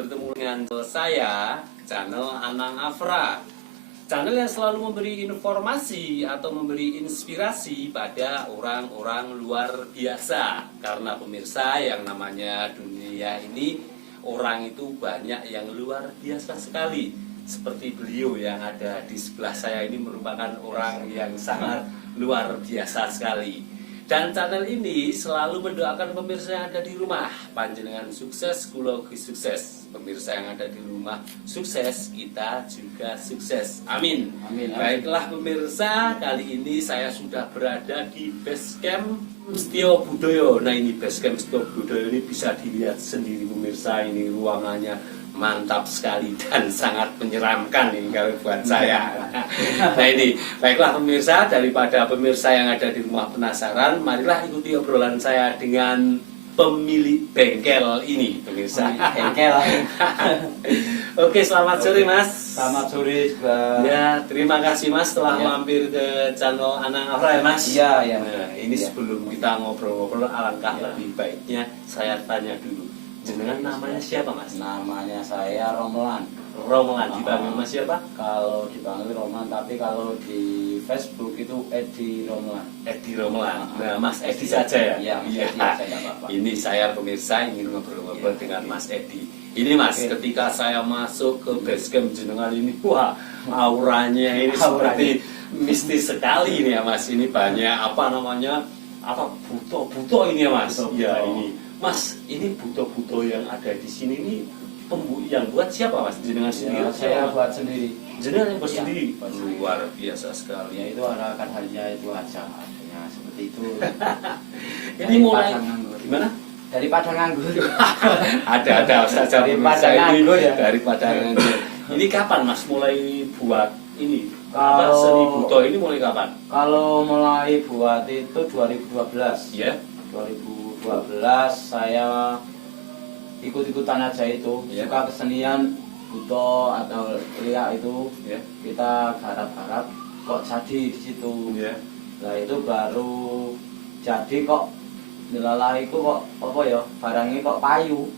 bertemu dengan saya, channel Anang Afra. Channel yang selalu memberi informasi atau memberi inspirasi pada orang-orang luar biasa. Karena pemirsa, yang namanya dunia ini, orang itu banyak yang luar biasa sekali. Seperti beliau yang ada di sebelah saya ini merupakan orang yang sangat luar biasa sekali. Dan channel ini selalu mendoakan pemirsa yang ada di rumah panjenengan sukses, kula sukses. Pemirsa yang ada di rumah sukses, kita juga sukses. Amin. Amin. Baiklah pemirsa, kali ini saya sudah berada di Basecamp Setio Budoyo. Nah, ini Basecamp Setio Budoyo ini bisa dilihat sendiri pemirsa, ini ruangannya mantap sekali dan sangat menyeramkan ini kalau buat saya. Nah ini, baiklah pemirsa, daripada pemirsa yang ada di rumah penasaran, marilah ikuti obrolan saya dengan pemilik bengkel ini, pemirsa. Bengkel. Oke, selamat sore Mas. Selamat sore juga. Ya, terima kasih Mas telah mampir ke channel Anang Afra ya Mas. Iya, iya. Nah, ini sebelum kita ngobrol-ngobrol, alangkah lebih baiknya saya tanya dulu. Jenengan namanya siapa Mas? Namanya saya Romelan. Romelan, dipanggil Mas siapa? Kalau dipanggil Romelan, tapi kalau di Facebook itu Edi Romelan. Edi Romelan. Nah, Mas Edi saja ya? Iya, Mas Edi saja, nggak apa-apa. Ini saya pemirsa ingin ngobrol-ngobrol dengan Mas Edi. Ini Mas, ketika saya masuk ke Basecamp jenengan ini, wah, auranya ini seperti mistis sekali ini ya Mas. Ini banyak apa namanya? Apa buto-buto ini ya Mas? Iya, ini. Mas, ini buto-buto yang ada di sini ini yang buat siapa Mas? Jenengan sendiri? Ya, saya buat sendiri. Jenengan yang buat Ya, sendiri? buat sendiri. Luar biasa sekali. Ya itu ada hanya itu aja, artinya seperti itu. Ini mulai gimana? Daripada nganggur. ada saja Daripada ini nganggur ya. daripada nganggur. Ini kapan Mas mulai buat ini? Kalau Seni buto ini mulai kapan? Kalau mulai buat itu 2012. Ya. 2012 saya ikut-ikutan aja itu, suka kesenian buto atau liak itu, kita garap-garap kok jadi di situ. Nah itu baru jadi kok nilalahiku kok apa ya, barangnya kok payu.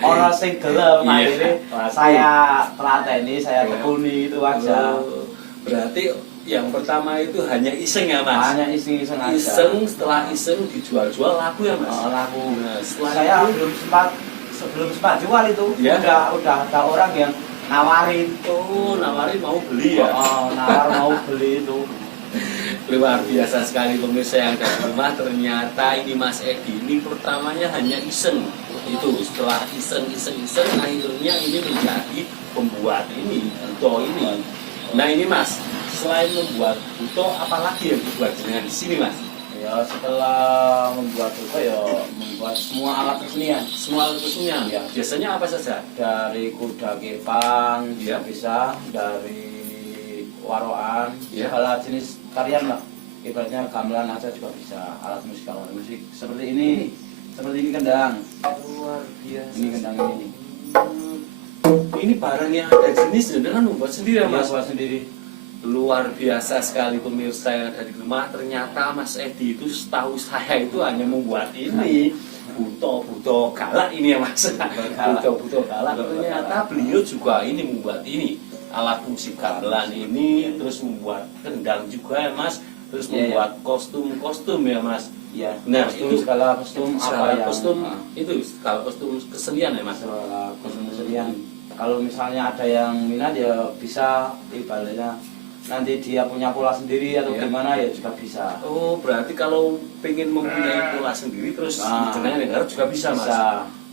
Orang sing gelem akhirnya saya telateni, saya tekuni itu aja. Berarti yang pertama itu hanya iseng ya Mas? Hanya iseng-iseng aja. Iseng, setelah iseng dijual-jual laku ya Mas? Laku. Nah, setelah saya itu, sebelum sempat jual itu, udah ada orang yang nawarin. Oh, nawarin mau beli ya? Nawar mau beli itu. Luar biasa sekali pemirsa yang ada di rumah. Ternyata ini Mas Edi ini pertamanya hanya iseng. Itu setelah iseng akhirnya ini menjadi pembuat ini buto ini. Nah ini Mas, selain membuat buto, apalagi yang dibuat dengan di sini Mas? Ya setelah membuat buto ya membuat semua alat kesenian. Semua alat kesenian. Ya. Biasanya apa saja? Dari kuda kepang, bisa dari waroan, segala jenis tarian lah. Ibaratnya gamelan aja juga bisa, alat musik seperti ini kendang. Luar biasa. Ini kendang ini. Ini barang yang ada jenis dengan membuat sendiri ya Mas? Buat sendiri. Luar biasa sekali pemirsa yang ada di rumah. Ternyata Mas Edi itu setahu saya itu hanya membuat ini buto-buto galak ini ya Mas. Buto-buto galak. Ternyata beliau juga ini membuat ini alat musik gamelan ini, terus membuat kendang juga ya Mas, terus membuat kostum-kostum ya Mas. Iya. Nah kostum, itu segala kostum apa ya? Itu segala kostum kesenian ya Mas. Segala kostum kesenian. Kalau misalnya ada yang minat ya bisa, ibaratnya nanti dia punya pola sendiri atau gimana ya juga bisa. Oh, berarti kalau pengen mempunyai pola sendiri terus dengan negara juga bisa Mas.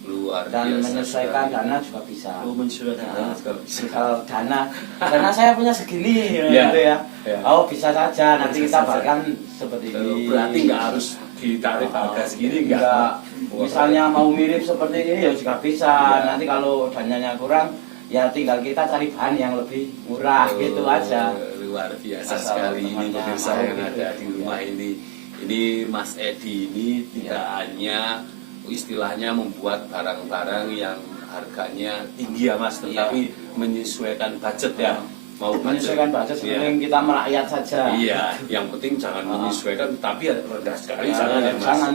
Luar dan biasa menyesuaikan sekali. dana juga bisa. Oh, menyesuaikan dana juga bisa. Misal dana saya punya segini gitu ya. Oh bisa saja, nanti kita bahkan seperti ini. Berarti nggak harus ditarik harga segini enggak. Misalnya mau mirip seperti ini ya juga bisa. Nanti kalau dananya kurang ya tinggal kita cari bahan yang lebih murah gitu aja. Luar biasa sekali ini pemirsa yang ada di rumah ini. Ini Mas Edi ini tidak hanya istilahnya membuat barang-barang yang harganya tinggi ya Mas, tetapi menyesuaikan budget ya. Mau menyesuaikan budget, penting kita merakyat saja. Iya, yang penting jangan menyesuaikan, tapi rendah sekali jangan ya Mas. Jangan,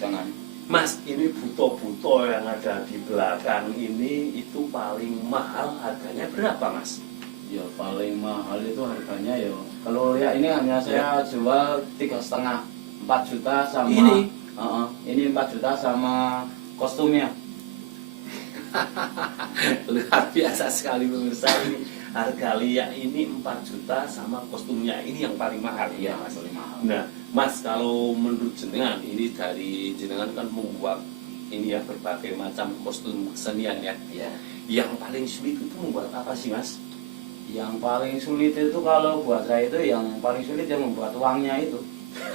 jangan. Mas, ini buto-buto yang ada di belakang ini itu paling mahal harganya berapa, Mas? Ya paling mahal itu harganya ya. Kalau ya ini hanya saya jual 3,5 4 juta sama Ini? ini 4 juta sama kostumnya. Luar biasa sekali pemirsa, ini harga liak ini 4 juta sama kostumnya ini yang paling mahal ya, Mas. Paling mahal. Nah, Mas, kalau menurut jenengan ini dari jenengan kan membuat ini ya berbagai macam kostum kesenian ya. Ya. Yang paling sulit itu membuat apa sih, Mas? Yang paling sulit itu kalau buat saya itu yang paling sulit yang membuat uangnya itu.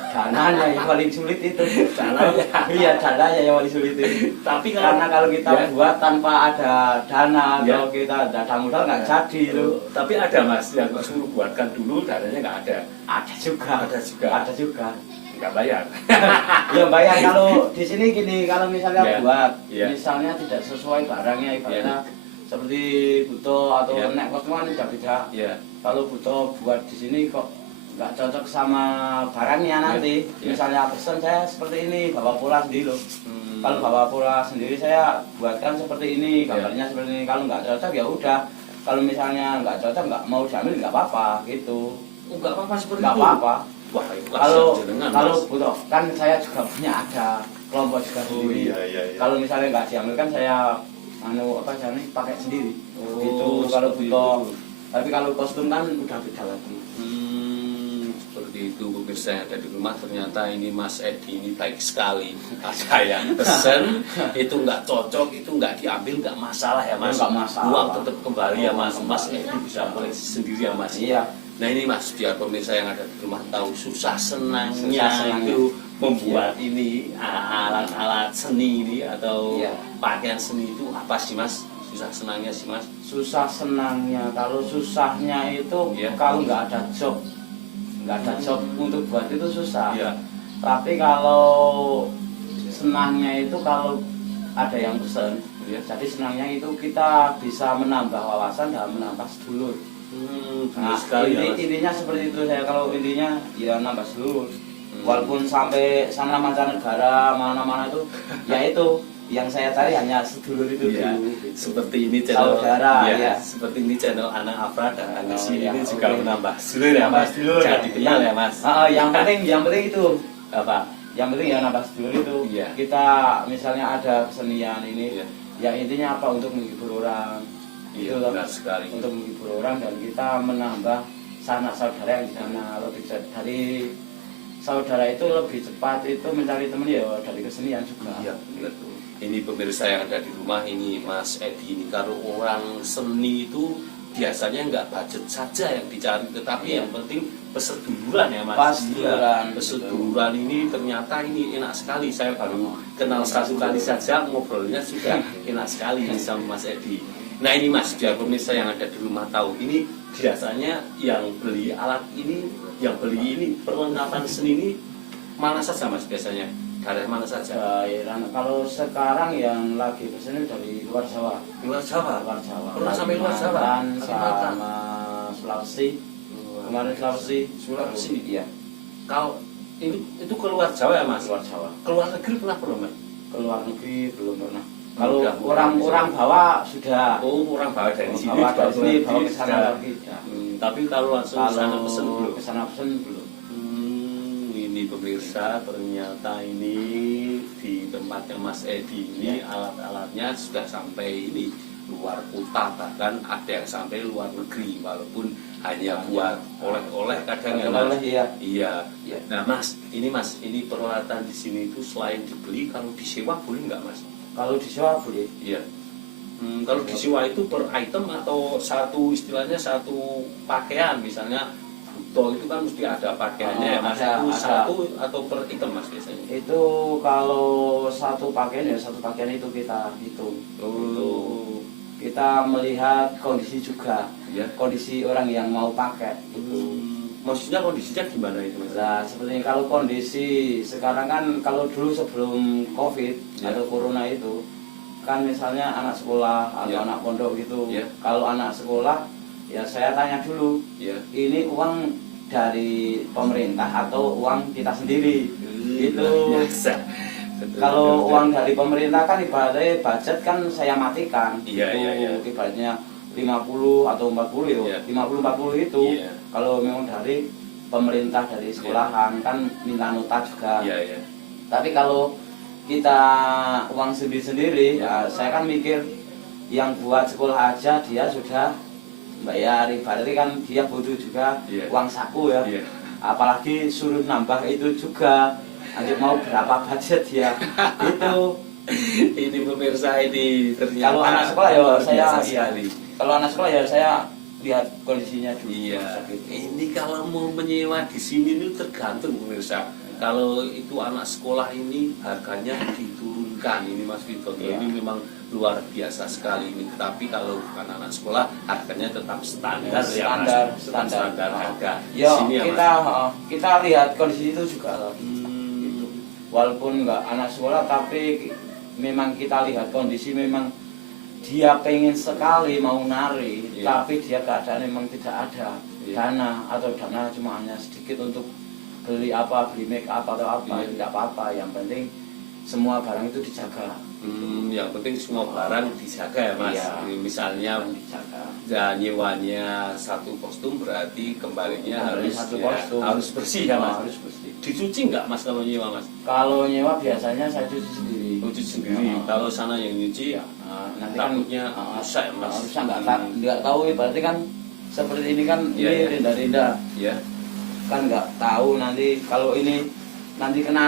Dananya yang paling sulit itu. Dananya. Iya, dananya yang paling sulit itu. Tapi Karena kalau kita buat tanpa ada dana Ya. atau kita ada modal nggak jadi itu. Tapi ada, Mas, yang suruh buatkan dulu dananya nggak ada. Ada juga. Ada juga. Ada juga. Nggak bayar. Ya bayar kalau di sini gini, kalau misalnya Ya. buat Ya. misalnya tidak sesuai barangnya ibaratnya seperti butuh atau Ya. nek kostum kan udah beda. Ya. Kalau butuh buat di sini kok nggak cocok sama barangnya nanti. Ya. Misalnya pesan saya seperti ini, bawa pulang sendiri loh. Kalau bawa pulang sendiri saya buatkan seperti ini, gambarnya seperti ini. Kalau nggak cocok ya udah. Kalau misalnya nggak cocok nggak mau diambil nggak apa-apa gitu. Nggak apa-apa seperti Nggak itu. apa-apa. Wah, ikhlas Kalau jenengan, kalau Mas. butuh kan saya juga punya ada kelompok juga Oh, sendiri. iya. Kalau misalnya nggak diambil kan saya pakai sendiri. Oh, Gitu kalau seperti butuh. itu. Tapi kalau kostum kan udah beda lagi. Seperti itu pemirsa yang ada di rumah, ternyata ini Mas Edi ini baik sekali. Saya pesen itu nggak cocok, itu nggak diambil nggak masalah ya, Mas. Nggak masalah. Uang tetap kembali ya, Mas. Uang Mas kembali. Edi bisa koleksi sendiri ya, Mas. Iya. Nah ini, Mas, biar pemirsa yang ada di rumah tahu susah senangnya, Susah senangnya. itu membuat ini alat-alat seni ini atau Iya. pakaian seni itu apa sih, Mas? Susah senangnya sih, Mas. Susah senangnya, kalau susahnya itu Iya. kalau nggak ada job, untuk buat itu susah. Iya. Tapi kalau senangnya itu kalau ada yang pesen, Iya. jadi senangnya itu kita bisa menambah wawasan dan menambah sedulur. Benar sekali ya, Mas. Intinya seperti itu saya, kalau intinya ya nambah sedulur. Walaupun sampai sana mancanegara mana-mana itu, ya itu yang saya cari hanya sedulur itu Ya, dulu. seperti ini channel Saudara, ya, ya. seperti ini channel Anak Afra dan di Oh, sini ya, ini juga oke. menambah sedulur ya, Nambah Mas. sedulur. Jadi kenal ya, Mas. Yang penting itu apa? Yang penting ya nambah sedulur itu. Iya. Kita misalnya ada kesenian ini, Iya. ya intinya apa, untuk menghibur orang. Iya, Itu loh. benar sekali. Untuk menghibur orang dan kita menambah sanak saudara yang di sana lebih dari saudara itu lebih cepat itu mencari teman ya dari kesenian juga. Iya, benar. Ini pemirsa yang ada di rumah ini, Mas Edi ini, kalau orang seni itu biasanya nggak budget saja yang dicari, tetapi Iya. yang penting peseduluran ya, Mas. Peseduluran. Iya, peseduluran ini ternyata ini enak sekali. Saya baru kenal satu kali saja, ngobrolnya sudah enak sekali sama Mas Edi. Nah ini, Mas, biar pemirsa yang ada di rumah tahu, ini biasanya yang beli alat ini, yang beli ini perlengkapan seni ini mana saja, Mas, biasanya? Daerah mana saja? Daerah, kalau sekarang yang lagi kesini dari luar Jawa. Luar Jawa. Luar Jawa. Pernah sampai luar Jawa? Kalimantan Kalimantan. sama Sulawesi. Kemarin Sulawesi. Sulawesi. Iya. Kalau itu keluar Jawa ya, Mas? Luar Jawa. Keluar negeri pernah belum, Mas? Keluar negeri belum pernah. Kalau Udah, orang bawa sudah. Oh, orang bawa dari sini, Bawa dari sini keluar bawa negeri ke sana sudah. lagi. Ya. Tapi kalau langsung ke sana pesen belum? ke sana pesen belum. Ini pemirsa, ternyata ini di tempatnya Mas Edi ini alat-alatnya sudah sampai ini luar kota, bahkan ada yang sampai luar negeri, walaupun hanya buat oleh-oleh kadang ya, Mas. Oleh-oleh, iya. Iya. Iya. Nah, Mas, ini peralatan di sini itu selain dibeli, kalau disewa boleh nggak, Mas? Kalau disewa boleh. Iya. Kalau disewa itu per item atau satu, istilahnya satu pakaian, misalnya buto itu kan mesti ada pakaiannya ya, Mas. Ada, Itu ada. satu atau per item, Mas, biasanya? Itu kalau satu pakaian ya satu pakaian itu kita hitung. Oh. Kita melihat kondisi juga, Ya. kondisi orang yang mau pakai gitu. Maksudnya kondisinya gimana itu, Mas? Nah, seperti kalau kondisi sekarang kan, kalau dulu sebelum COVID Ya. atau corona itu kan misalnya anak sekolah atau Ya. anak pondok gitu. Ya. Kalau anak sekolah ya saya tanya dulu, Ya. ini uang dari pemerintah atau uang kita sendiri? Itu Biasa. Betul, kalau betul. uang dari pemerintah kan ibaratnya budget kan saya matikan. Iya, Itu iya, iya. ibaratnya 50 atau 40 itu. Iya. 50-40 itu. Iya. Kalau memang dari pemerintah dari sekolahan kan minta nota juga. Iya, iya. Tapi kalau kita uang sendiri-sendiri, ya saya kan mikir yang buat sekolah aja dia sudah bayar, ibaratnya kan dia butuh juga Iya. uang saku ya. Iya. Apalagi suruh nambah itu juga, nanti mau berapa budget ya itu. Ini pemirsa ini ternyata Kalau anak sekolah ya luar saya biasa iya. sekali. Kalau anak sekolah ya saya lihat kondisinya dulu. Iya, Seperti itu. ini kalau mau menyewa di sini itu tergantung pemirsa. Kalau itu anak sekolah ini harganya diturunkan ini Mas Vito. Iya. Ini memang luar biasa sekali ini. Tapi kalau bukan anak sekolah harganya tetap standar ya Mas. Tetap standar harga. Ya Sini ya, kita Mas. kita lihat kondisi itu juga. Hmm, Walaupun nggak anak sekolah tapi memang kita lihat kondisi memang dia pengen sekali mau nari, Iya. tapi dia keadaan memang tidak ada Iya. dana atau dana cuma hanya sedikit untuk beli apa, beli make up atau apa, Iya. tidak apa-apa. Yang penting semua barang itu dijaga. yang penting semua barang dijaga ya Mas. Iya. Ini misalnya Dijaga. ya, nyewanya satu kostum berarti kembalinya Kembali harus satu ya, kostum. harus bersih ya Mas. Harus bersih. Dicuci nggak Mas kalau nyewa Mas? Kalau nyewa biasanya saya cuci sendiri. Cuci sendiri. Ya. Kalau sana yang nyuci Iya. Nanti takutnya kan rusak ya Mas. rusak nggak tahu berarti kan seperti ini kan Iya, ini iya. rinda-rinda Ya. kan nggak tahu nanti kalau ini nanti kena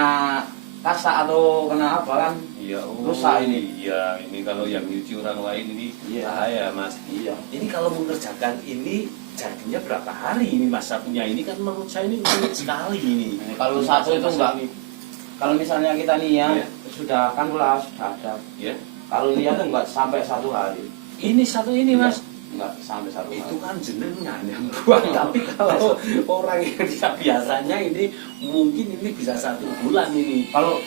kasak atau kena apa kan. Iya. Rusak ini. Iya. Ini kalau yang nyuci orang lain ini Iya. bahaya Mas. Iya. Ini kalau mengerjakan ini jadinya berapa hari ini Mas satunya? Ini kan menurut saya ini rumit sekali ini. Kalau satu itu enggak. Ini. Kalau misalnya kita niat Iya. sudah kan pula sudah ada. Ya. Kalau niat itu enggak sampai 1 hari. Ini satu ini Mas. Enggak sampai 1 hari. Itu kan jenengan yang buat, tapi kalau orang yang biasanya ini mungkin ini bisa 1 bulan ini. Kalau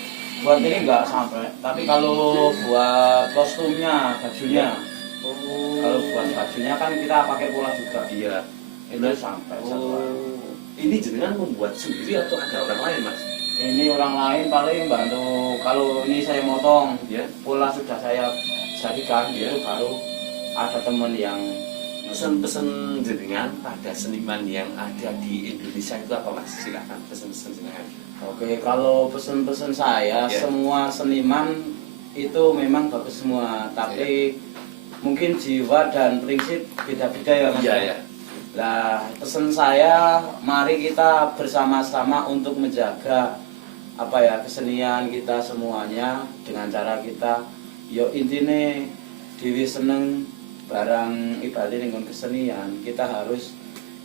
buat ini enggak sampai. Tapi kalau buat kostumnya, bajunya, kalau buat bajunya kan kita pakai pola juga. Iya. Itu sampai 1 hari. Ini jenengan membuat sendiri atau ada orang lain Mas? Ini orang lain paling bantu. Kalau ini saya motong, Ya. pola sudah saya jadikan, Iya. itu baru ada teman yang Pesan-pesan jenengan pada seniman yang ada di Indonesia itu apa Mas? Silakan pesan-pesan jenengan. Oke, kalau pesen-pesen saya, Ya. semua seniman itu memang bagus semua, tapi mungkin jiwa dan prinsip beda-beda ya Mas. Iya ya. Nah, pesan saya, mari kita bersama-sama untuk menjaga apa ya kesenian kita semuanya dengan cara kita. Yo intinya dewi seneng barang ibadah dengan kesenian, kita harus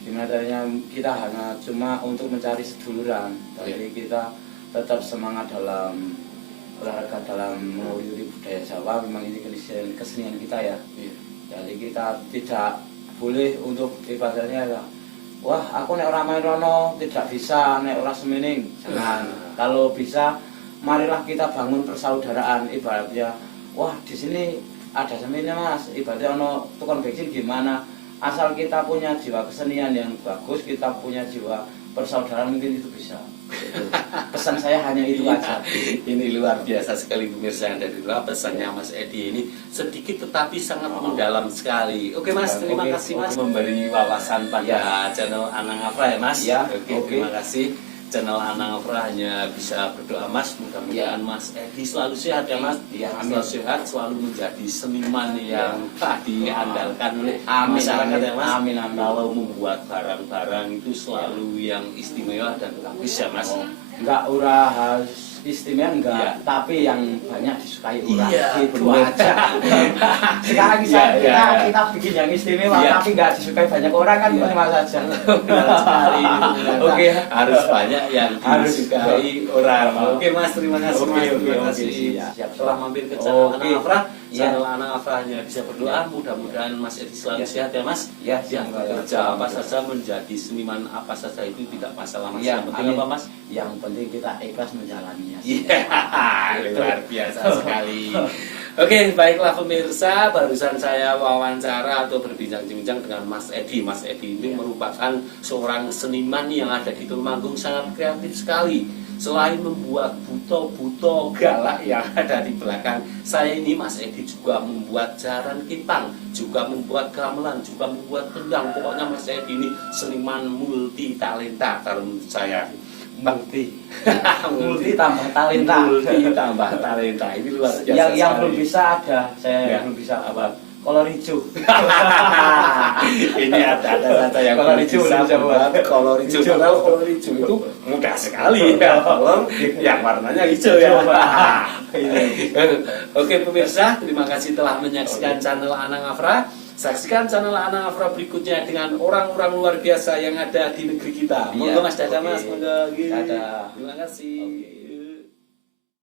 gimana caranya kita hanya cuma untuk mencari seduluran, tapi kita tetap semangat dalam olahraga dalam mewujudi budaya Jawa. Memang ini kesenian kita ya. Iya. Jadi kita tidak boleh untuk ibadahnya ya. Wah, aku nek ora main rono tidak bisa, nek ora semining. Jangan. Kalau bisa, marilah kita bangun persaudaraan ibaratnya. Wah, di sini ada seminnya Mas, ibaratnya ono tukang bensin gimana? Asal kita punya jiwa kesenian yang bagus, kita punya jiwa persaudaraan mungkin itu bisa. Itu. Pesan saya hanya itu aja. Ini luar biasa sekali pemirsa yang ada di luar. Pesannya Mas Edi ini sedikit tetapi sangat mendalam sekali. Oke Mas, terima Oke, kasih Mas oke. memberi wawasan pada channel Anang Afra ya Mas. Ya, oke. oke. Terima kasih. Channel Anang Afra hanya bisa berdoa Mas, mudah-mudahan Mas Edi selalu sehat ya Mas. Ya, amin. Selalu sehat, selalu menjadi seniman yang diandalkan oleh Amin, masyarakat amin. ya Mas. Amin, amin. Kalau membuat barang-barang itu selalu yang istimewa dan bagus ya Mas. Enggak ura harus istimewa enggak, Iya. tapi yang banyak disukai orang. Iya, Gitu itu aja. Sekarang Iya, iya. kita bikin yang istimewa Iya. tapi enggak disukai banyak orang kan Iya. cuma saja. Benar sekali. Oke. Harus banyak yang Harus. disukai orang. Oke Mas, terima kasih Oke, Mas. oke, Terima oke, kasih. siap. Setelah mampir ke channel Oke. Anang Afra, Iya. channel Anang Afra hanya bisa berdoa. Mudah-mudahan Mas Edi selalu Iya. sehat ya Mas. Ya, Yang semoga ya. bekerja apa saja, menjadi seniman apa saja itu tidak masalah Mas. Iya, Yang penting amin. apa Mas? Yang penting kita ikhlas menjalaninya. Iya, luar biasa sekali. Oke, baiklah pemirsa, barusan saya wawancara atau berbincang-bincang dengan Mas Edi. Mas Edi ini merupakan seorang seniman yang ada di Tulungagung, sangat kreatif sekali. Selain membuat buto-buto galak yang ada di belakang saya ini, Mas Edi juga membuat jaran kipang, juga membuat gamelan, juga membuat kendang. Pokoknya Mas Edi ini seniman multi talenta kalau menurut saya. multi tambah talenta. Multi tambah talenta. Ini luar biasa. Yang sekali. belum bisa ada, saya Ya. belum bisa Apa? kolor hijau. Ini ada saja yang Kolor belum hijau bisa belum bisa membuat buat. kolor hijau. Hijau. Padahal kolor hijau itu mudah sekali ya. Kolor yang warnanya hijau ya. Oke pemirsa, terima kasih telah menyaksikan channel Anang Afra. Saksikan channel Anang Afra berikutnya dengan orang-orang luar biasa yang ada di negeri kita. Monggo Mas Dada, Mas. Monggo. Dadah. Terima kasih.